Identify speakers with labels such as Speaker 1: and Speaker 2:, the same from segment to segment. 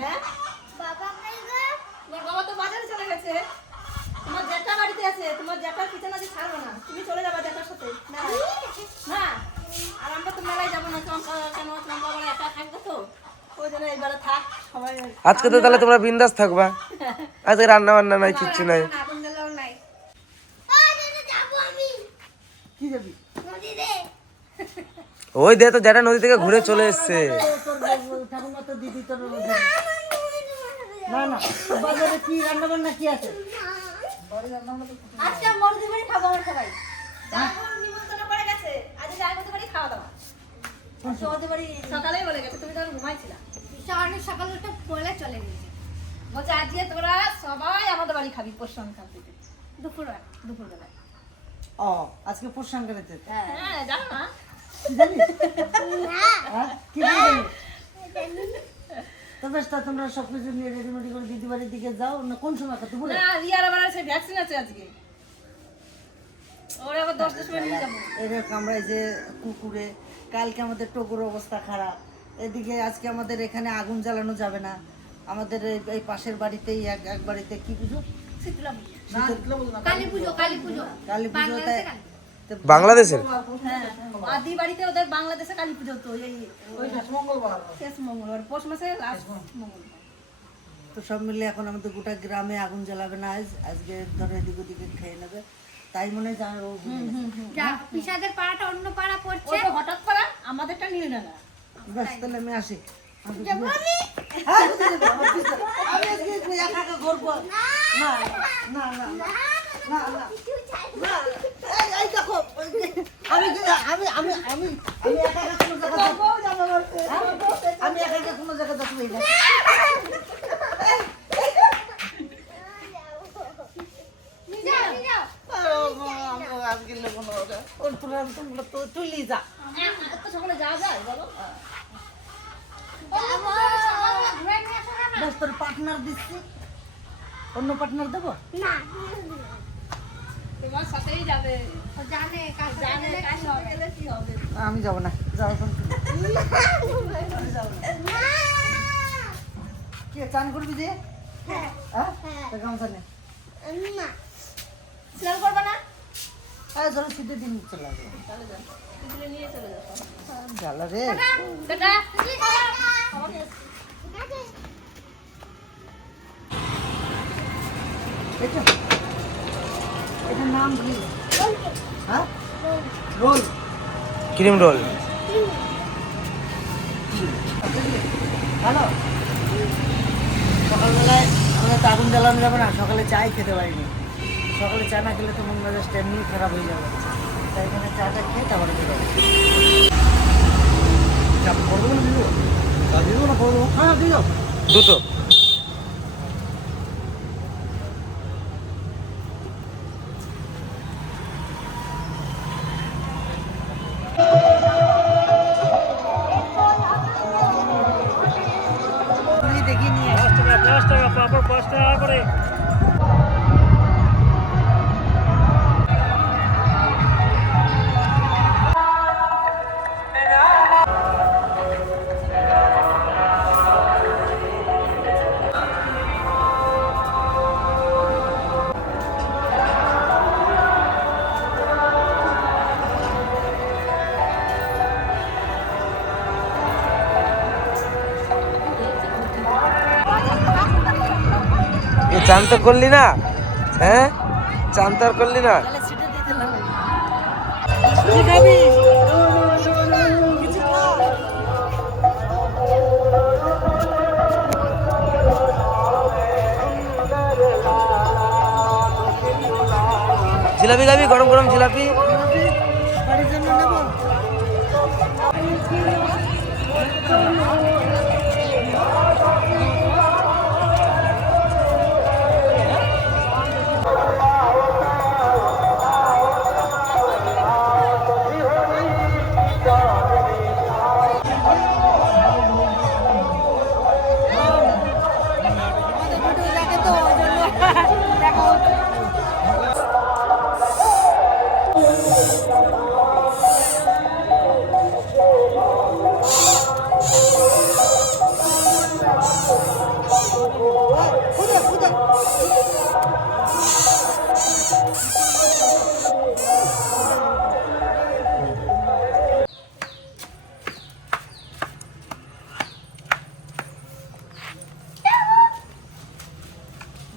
Speaker 1: হ্যাঁ? তোমার বাবা তো বাজারে চলে গেছে। তোমার জ্যাঠা বাড়িতে আছে। তোমার জ্যাঠার পিছনে আজ ছাড়বো না। তুমি চলে যাবে জ্যাঠার সাথে। মেলায়। না। আর আমরা তো মেলায় যাব না। কেন? চম্পা বলে একা থাকব তো। ওই জন্য এবারে থাক সবাই
Speaker 2: আজকে তো তাহলে তোমরা বিন্দাস থাকবা। আজকে রান্না বান্না নাই কিচ্ছু নাই।
Speaker 1: আগুন জ্বালাও নাই।
Speaker 3: কি যাবি?
Speaker 2: ওই দে তো যেটা নদী থেকে ঘুরে চলে এসছে।
Speaker 3: তোর ঠাকুমা তো দিদি তোর না না বাজারে কি রান্না বান্না কি আছে
Speaker 1: আজকে মরদি বাড়ি খাব আমরা সবাই নিমন্ত্রণ করে গেছে আজ যাই বাড়ি খাওয়া দাওয়া আজকে বাড়ি সকালেই বলে গেছে তুমি তখন ঘুমাইছিলা
Speaker 4: সকালে তো বলে চলে গেছে
Speaker 1: বলছে আজকে তোরা সবাই আমাদের বাড়ি খাবি পোষ সংক্রান্ত থেকে দুপুর দুপুর
Speaker 3: ও আজকে পুষ
Speaker 1: হ্যাঁ জানো না
Speaker 3: হ্যাঁ? কি? তো বেশ তা তোমরা সব কিছু নিয়ে রেডিমেডি করে দিদি দিকে যাও। না কোন সময় খাতে? বলে
Speaker 1: না রিয়ার আবার আছে ভ্যাকসিন আছে আজকে। ওরে আবার দশটার সময় নিয়ে যাব।
Speaker 3: এদের কামড়ায় যে কুকুরে কালকে আমাদের টকুর অবস্থা খারাপ। এদিকে আজকে আমাদের এখানে আগুন জ্বালানো যাবে না। আমাদের এই- এই পাশের বাড়িতেই এক এক বাড়িতে কি পুজো?
Speaker 1: শীতলা পুজো।
Speaker 4: কালী পুজো কালী পুজো।
Speaker 3: কালী পুজো।
Speaker 2: বাংলাদেশের
Speaker 1: হ্যাঁ আদি বাড়িতে ওদের বাংলাদেশে কালী পুজো তো এই ওই শেষ মঙ্গলবার পৌষ মাসে
Speaker 3: তো সব মিলে এখন আমাদের গোটা গ্রামে আগুন জ্বালাবে না আজ আজকে ধরো এদিক ওদিকে খেয়ে নেবে তাই মনে হয় জানো
Speaker 4: পিসাদের পাড়াটা অন্য পাড়া পড়ছে
Speaker 1: হঠাৎ করা আমাদেরটা নিয়ে না না
Speaker 3: ব্যাস তাহলে আমি আসি হ্যাঁ। আমি ঘুরবো। না, না, না, না, না। না, এই, দেখো, আমি আমি আমি আমি আমি? আমি কোনো না না চলি যা।
Speaker 1: বলো
Speaker 4: না
Speaker 3: পার্টনার দিচ্ছি। অন্য পার্টনার দেবো?
Speaker 1: তোমার সাথেই যাবে।
Speaker 4: জানে
Speaker 1: জানে
Speaker 4: গেলে কি হবে।
Speaker 1: কি হবে?
Speaker 3: আমি যাব না যাও কি চান করবি যে? হ্যাঁ। তা গামছা নে।
Speaker 1: স্নান করবে না?
Speaker 3: হ্যাঁ ধরো শীতের দিন চলে আসবে।
Speaker 1: চলে যাও। নিয়ে চলে যাও।
Speaker 3: জ্বালা রে।
Speaker 1: টাটা
Speaker 3: এটা হ্যাঁ রোল।
Speaker 2: Cream roll.
Speaker 3: হ্যালো? সকালবেলায় আমরা তো আগুন জ্বালানো যাবে না সকালে চাই খেতে পারিনি। সকালে চা না খেলে তো মন মেজাজটা এমনি খারাপ হয়ে যাবে। তাই এখানে চাটা খেয়ে তারপরে বেরোবো হ্যাঁ দিও।
Speaker 2: দুটো। চান তো করলি না? হ্যাঁ? চান তো করলি না। জিলাপি খাবি? গরম গরম জিলাপি?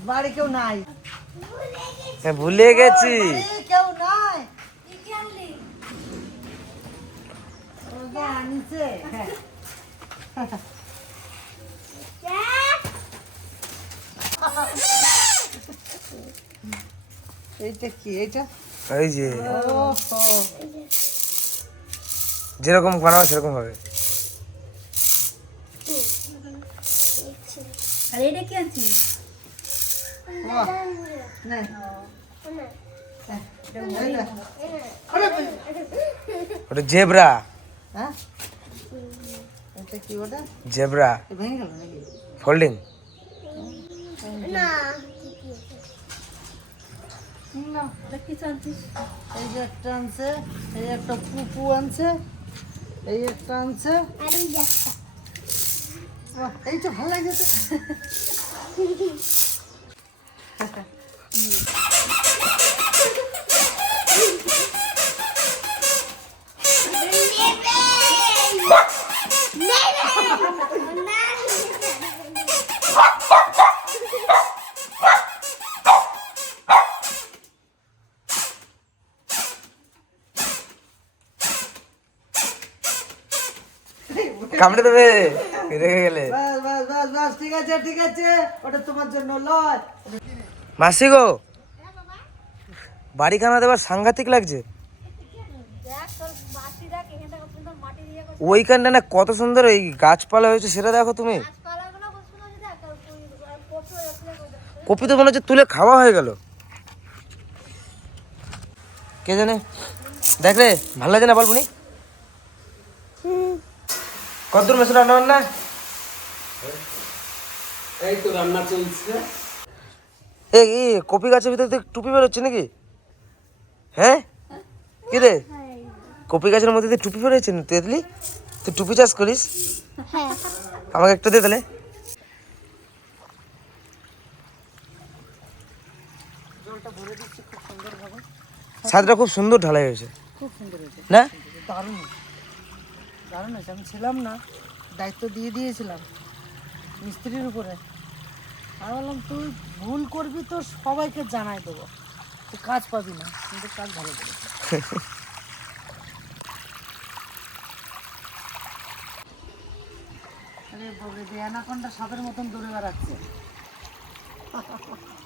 Speaker 3: বাড়ি কেউ নাই।
Speaker 2: হ্যাঁ, ভুলে গেছি।
Speaker 3: কেউ নাই। হ্যাঁ। এইটা কি? এইটা?
Speaker 2: এই যে।
Speaker 3: ওহো।
Speaker 2: যেরকম বানাবো সেরকম হবে।
Speaker 4: আর এটা কি আনছিস
Speaker 2: ওটা জেব্রা।
Speaker 3: এটা কি ওটা
Speaker 2: জেব্রা। ফোল্ডিং
Speaker 3: এই যে একটা আনছে এই একটা পুপু আনছে এই একটা আনছে বাহ, এইটা ভালো লাগছে
Speaker 2: কামড়ে দেবে রেখে গেলে।
Speaker 3: বাস বাস বাস, ঠিক আছে ঠিক আছে, ওটা তোমার জন্য, লয়।
Speaker 2: মাসি গো। বাড়ি খানা দেবার সাংঘাতিক লাগছে? ওইখানটা না কত সুন্দর ওই গাছপালা হয়েছে সেটা দেখো তুমি। কপি তো মনে হচ্ছে তুলে খাওয়া হয়ে গেল। কে জানে? দেখ রে, ভালো লাগে না বলবনি কতদূর মেশো রান্না বান্না?
Speaker 5: এই তো রান্না চলছে।
Speaker 2: এ এ কপি গাছের ভিতরে থেকে টুপি বেরোচ্ছে নাকি? হ্যাঁ? কি রে? কপি গাছের মধ্যে দিয়ে টুপি বেরোচ্ছে না তেতলি? তুই টুপি চাষ করিস? আমাকে একটা দে তাহলে। ছাদটা খুব সুন্দর ঢালাই হয়েছে।
Speaker 3: খুব সুন্দর হয়েছে।
Speaker 2: না?
Speaker 3: দারুণ দারুণ হয়েছে। আমি ছিলাম না দায়িত্ব দিয়ে দিয়েছিলাম। মিস্ত্রির উপরে। আমি বললাম তুই ভুল করবি তো সবাইকে জানাই দেবো। তুই কাজ পাবি না কিন্তু কাজ ভালো দেবে আরে বলে যে অ্যানাকোনটা সাপের মতন দৌড়ে বেড়াচ্ছে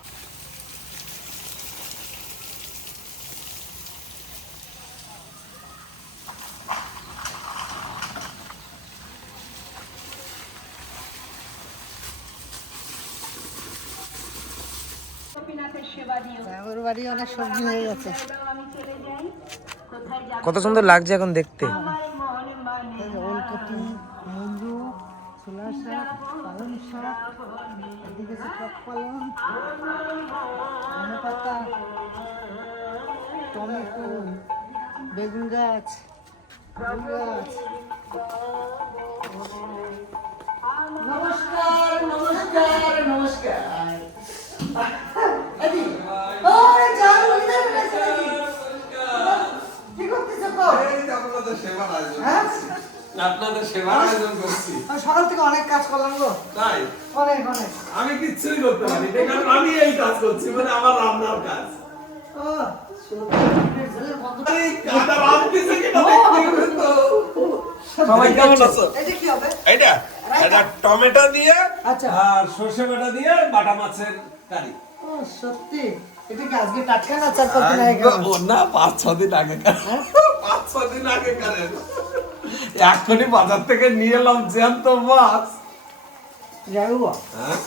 Speaker 3: ওর বাড়ি অনেক সবজি হয়ে গেছে।
Speaker 2: কত সুন্দর লাগছে এখন দেখতে।
Speaker 3: ওলকপি ছোলা শাক পালং শাক এদিকে আছে টক পালং ধনে পাতা টমেটো বেগুন গাছ ফুল গাছ। নমস্কার নমস্কার নমস্কার আদি ওরে জান উইদার নাকি কি করতেছ তো
Speaker 5: আপনাদের সেবার আয়োজন
Speaker 3: হ্যাঁ?
Speaker 5: আপনাদের সেবার আয়োজন করছি।
Speaker 3: সকাল থেকে অনেক কাজ করলাম গো।
Speaker 5: তাই?
Speaker 3: অনেক অনেক।
Speaker 5: আমি কিচ্ছুই করতে পারি কারণ আমি এই কাজ করছি মানে আমার রান্নার কাজ।
Speaker 3: ও
Speaker 5: টমেটো দিয়ে
Speaker 3: আচ্ছা।
Speaker 5: আর সর্ষে বাটা দিয়ে বাটা মাছের কারি।
Speaker 3: সত্যি? এটা কি আজকে টাটকা না চার পাঁচ দিন আগে
Speaker 5: ও না পাঁচ ছ দিন আগে পাঁচ ছ দিন আগে কারেন। এখনই বাজার থেকে নিয়ে এলাম জ্যান্ত মাছ।
Speaker 3: যাই বাবা,
Speaker 5: হ্যাঁ?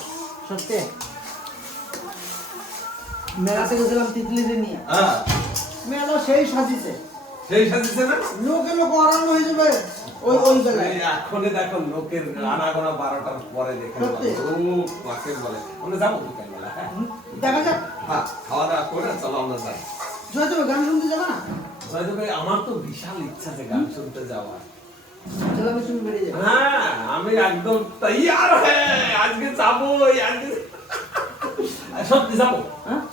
Speaker 3: সত্যি? মেলাতে গেছিলাম তিতলিতে নিয়ে।
Speaker 5: হ্যাঁ।
Speaker 3: মেলা সেই সাজিছে।
Speaker 5: সেই সাথে না?
Speaker 3: লোকে লোক আরাম হয়ে যাবে ওই ওই বেলায়।
Speaker 5: এখনই দেখো লোকের আনাগোনা বারোটার পরে দেখে? মাকে বলে আমরা যাব বিকালবেলা হ্যাঁ?
Speaker 3: দেখা যাক।
Speaker 5: হ্যাঁ, খাওয়া দাওয়া করে চলো আমরা যাই।
Speaker 3: জয় দেবে গান শুনতে যাবে না?
Speaker 5: জয়দু ভাই আমার তো বিশাল ইচ্ছা যে গান শুনতে যাওয়ার। হ্যাঁ আমি একদম তৈয়ার হ্যাঁ আজকে যাবোই আজকে। সত্যি যাব।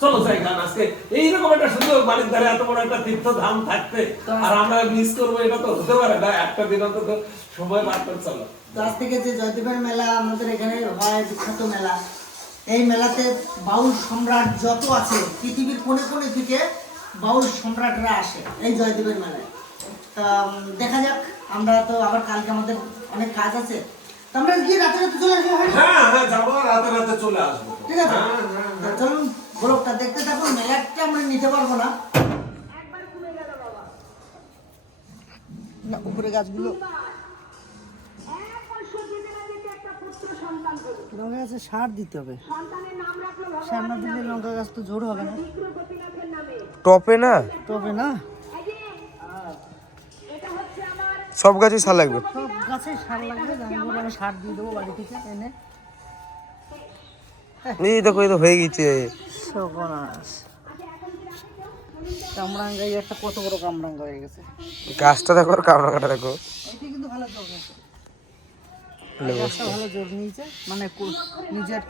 Speaker 5: চলো যাই গান আজকে এইরকম একটা সুন্দর বাড়ির ধারে এত বড় একটা তীর্থধাম থাকতে। আর আমরা মিস করব এটা তো হতে পারে না একটা দিন অন্তত সময় বার করে চলো।
Speaker 3: আজ থেকে যে জয়দেবের মেলা আমাদের এখানে হয় বিখ্যাত মেলা। এই মেলাতে বাউল সম্রাট যত আছে পৃথিবীর কোণে কোণে থেকে বাউল সম্রাটরা আসে এই জয়দেবের মেলায়। তা দেখা যাক আমরা তো আবার কালকে আমাদের অনেক কাজ আছে। তো আমরা গিয়ে রাতে রাতে চলে আসব হ্যাঁ?
Speaker 5: হ্যাঁ যাব রাতে রাতে চলে আসব।
Speaker 3: ঠিক আছে? তা চলুন ব্লগটা দেখতে থাকুন মেলাটা আমরা নিতে পারব না। না উপরে গাছগুলো। লঙ্কা গাছে সার দিতে হবে। সার না দিলে লঙ্কা গাছ তো জোর হবে না।
Speaker 2: টপে না?
Speaker 3: তবে না?
Speaker 2: সব গাছই সার লাগবে?
Speaker 3: সব গাছে সার লাগবে আমি সার দিয়ে দেবো বাড়ি থেকে এনে।
Speaker 2: এই দেখো এই তো হয়ে গেছে।
Speaker 3: সর্বনাশ। কামরাঙ্গা একটা কত বড় কামরাঙ্গা হয়ে গেছে।
Speaker 2: গাছটা দেখো আর কামড়া দেখো।
Speaker 3: কিন্তু ভালো এই গাছটা ভালো জোর নিয়েছে। মানে নিজের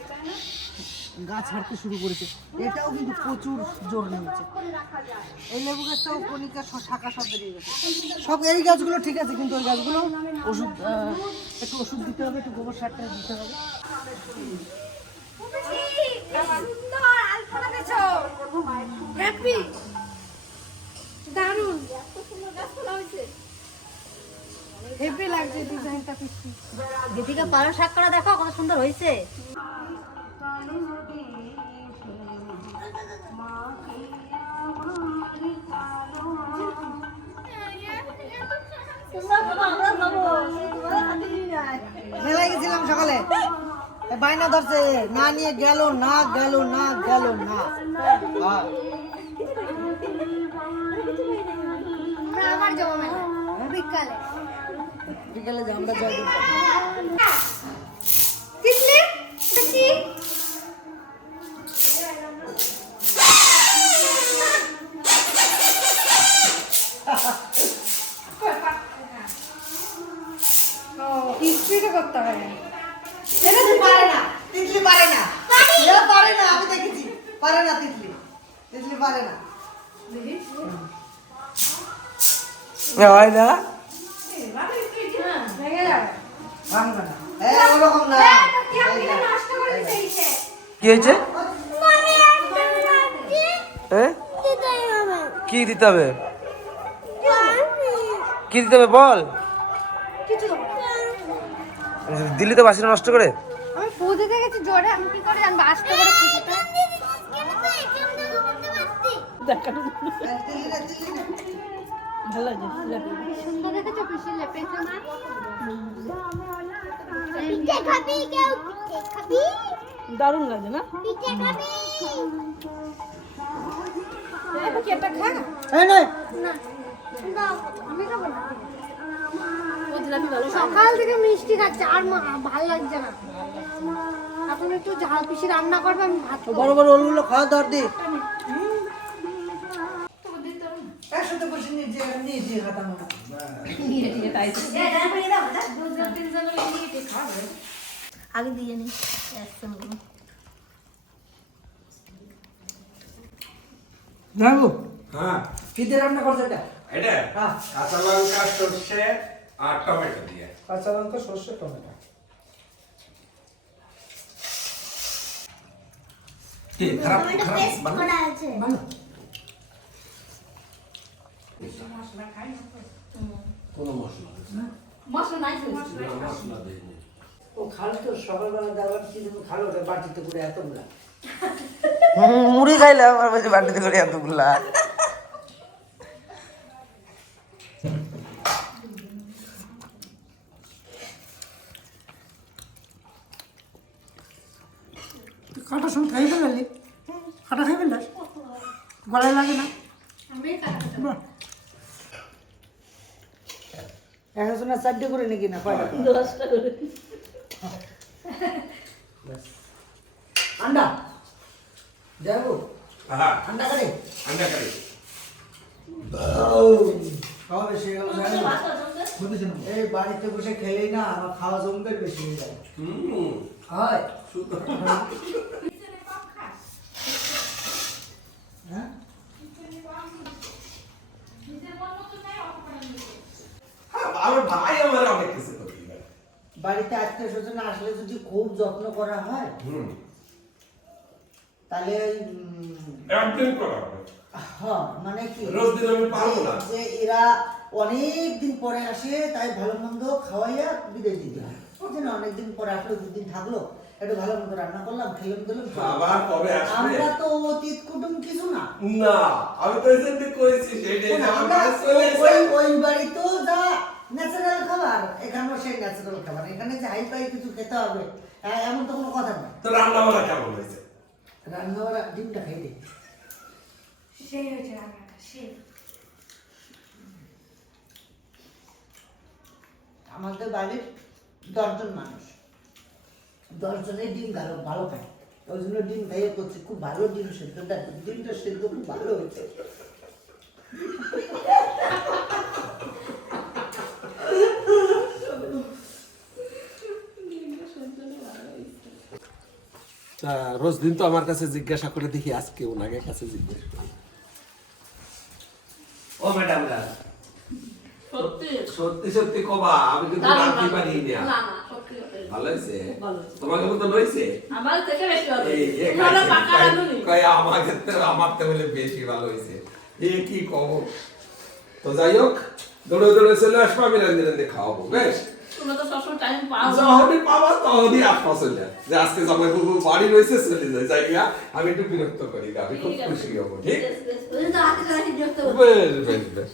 Speaker 3: গাছ হাঁটতে শুরু করেছে। এটাও কিন্তু প্রচুর জোর নিয়েছে। এই লেবু গাছটাও কণিকা শাখা সব বেরিয়ে গেছে। সব এই গাছগুলো ঠিক আছে কিন্তু ওই গাছগুলো ওষুধ একটু ওষুধ দিতে হবে একটু গোবর সারটা দিতে হবে।
Speaker 4: সুন্দর আলপনা দেছো হ্যাপি দারুণ এত সুন্দর গাছপালা হয়েছে হেভি লাগছে ডিজাইনটা পিসি
Speaker 1: দিদিকে পালং শাক করা দেখো কত সুন্দর হয়েছে।
Speaker 3: মেলায় গেছিলাম সকালে। বাইনা ধরছে না নিয়ে গেল না গেল না গেল না। হ্যাঁ।
Speaker 4: আমরা বিকালে।
Speaker 3: বিকেলে আমরা।
Speaker 4: তিতলি দেখি ও স্পিডে করতে হবে
Speaker 3: তিতলি পারে না। তিতলি পারে না। এ পারে না আমি দেখেছি। পারে না তিতলি। তিতলি পারে না
Speaker 2: হয় না
Speaker 4: ভেঙে যাবে
Speaker 3: ভাঙবে না এ ওরকম না এই না।
Speaker 4: নষ্ট করে দিয়েছে
Speaker 2: কি হয়েছে? হ্যাঁ কি দিতে হবে? কি দিতে হবে বল।
Speaker 4: কিছু দেবো না।
Speaker 2: দিল্লি তো বাসিটা নষ্ট করে।
Speaker 4: আমি পুজো দেখেছি জোরে আমি কি করে জানব? আস্তে করে পুজোটা
Speaker 3: তিতলি না, তিতলি না।
Speaker 4: কি সুন্দর দেখেছ পিসি লেপেছে না
Speaker 1: দারুণ লাগে না?
Speaker 4: পিঠে খাবি? কেটা খা।
Speaker 3: এই নয়
Speaker 4: না আমি খাব সকাল থেকে মিষ্টি খাচ্ছে আর মা- ভালো লাগছে না। এখন একটু ঝাল পিসি রান্না করবে আমি ভাত
Speaker 3: বড় বড় ওলগুলো খাওয়া দর দি। একসাথে বসে নিয়েছি নিয়েছি খাতা মনে
Speaker 1: আগে দিয়ে নি
Speaker 3: জানব?
Speaker 5: হ্যাঁ
Speaker 3: কি দিয়ে রান্না করছে এটা?
Speaker 5: এটা
Speaker 3: হ্যাঁ।
Speaker 5: কাঁচা লঙ্কা সর্ষে আর টমেটো দিয়ে।
Speaker 3: কাঁচা লঙ্কা সর্ষে টমেটো।
Speaker 5: কি খারাপ খারাপ?
Speaker 3: ভালো
Speaker 5: কোনো মশলা নেই।
Speaker 1: মশলা নাই
Speaker 5: মশলা দেয়নি
Speaker 3: ও খালো তো সকালবেলা খালো ওটা বাটিতে করে এতগুলা।
Speaker 2: মুড়ি খাইলাম বলছি বাটিতে করে এতগুলা।
Speaker 3: কাটার সময় খাই ফেলালি? কাটা খাই ফেলাস গলায় লাগে না? বাহ। একজনের চারটে করে নাকি না? কয়টা?
Speaker 1: দশটা করে।
Speaker 3: আন্ডা। যাব? আন্ডা করে
Speaker 5: আন্ডা কারি
Speaker 3: খাওয়া বেশি হয়ে গেল এই বাড়িতে বসে খেলেই না আমার খাওয়া জমবে বেশি হয়ে যায়। হয়।
Speaker 5: আমার ভাই আমার অনেক কিছু করে বাড়িতে
Speaker 3: আত্মীয় স্বজন আসলে যদি খুব যত্ন করা হয় তাহলে
Speaker 5: একদিন করা
Speaker 3: হ্যাঁ মানে কি?
Speaker 5: রোজ দিন আমি পারব না।
Speaker 3: যে এরা অনেক দিন পরে আসে তাই ভালো মন্দ খাওয়াইয়া বিদায় দিতে হয়। ওই অনেক দিন পরে আসলো দুদিন থাকল একটু ভালো মন্দ রান্না করলাম খেলাম দিলাম
Speaker 5: আবার কবে আসবে?
Speaker 3: আমরা তো অতীত কুটুম কিছু না।
Speaker 5: না আমি তো কইছি সেটাই না আমরা
Speaker 3: ওই ওই বাড়ি তো যা ন্যাচারাল খাবার এখানেও সেই ন্যাচারাল খাবার। এখানে যে হাই ফাই কিছু খেতে হবে হ্যাঁ, এমন তো কোনো কথা না
Speaker 5: তো রান্না বান্না কেমন হয়েছে?
Speaker 3: রান্না ডিমটা খাই দিই
Speaker 4: সেই হয়েছে রান্নাটা সেই।
Speaker 3: আমাদের বাড়ির দশজন মানুষ। দশজনের ডিম ভালো ভালো খায়। ওই জন্য ডিম খাইয়ে করছি খুব ভালো ডিম সেদ্ধটা ডিমটা সেদ্ধ খুব ভালো হয়েছে।
Speaker 5: তা রোজ দিন তো আমার কাছে জিজ্ঞাসা করে দেখি আজকে ওনাকে কাছে জিজ্ঞাসা ও ম্যাডাম
Speaker 1: সত্যি?
Speaker 5: সত্যি কবা আমি কিন্তু রাখতে পারি না। ভালো হয়েছে? তোমাকে মতো লইছে
Speaker 1: আমার
Speaker 5: ক্ষেত্রে আমার তো বলে বেশি ভালো হয়েছে। এ কি কব? তো যাই হোক দৌড়ে দৌড়ে চলে আসব আমি রান্ধে রান্ধে খাওয়াবো বেশ?
Speaker 1: তোমরা তো সবসময় টাইম পাও
Speaker 5: যখনই পাবা তখনই আসবা চলে যে আজকে জামাই বাড়ি রয়েছে চলে যায়। যাই আমি একটু বিরক্ত করি আমি খুব খুশি হব ঠিক? বেশ বেশ।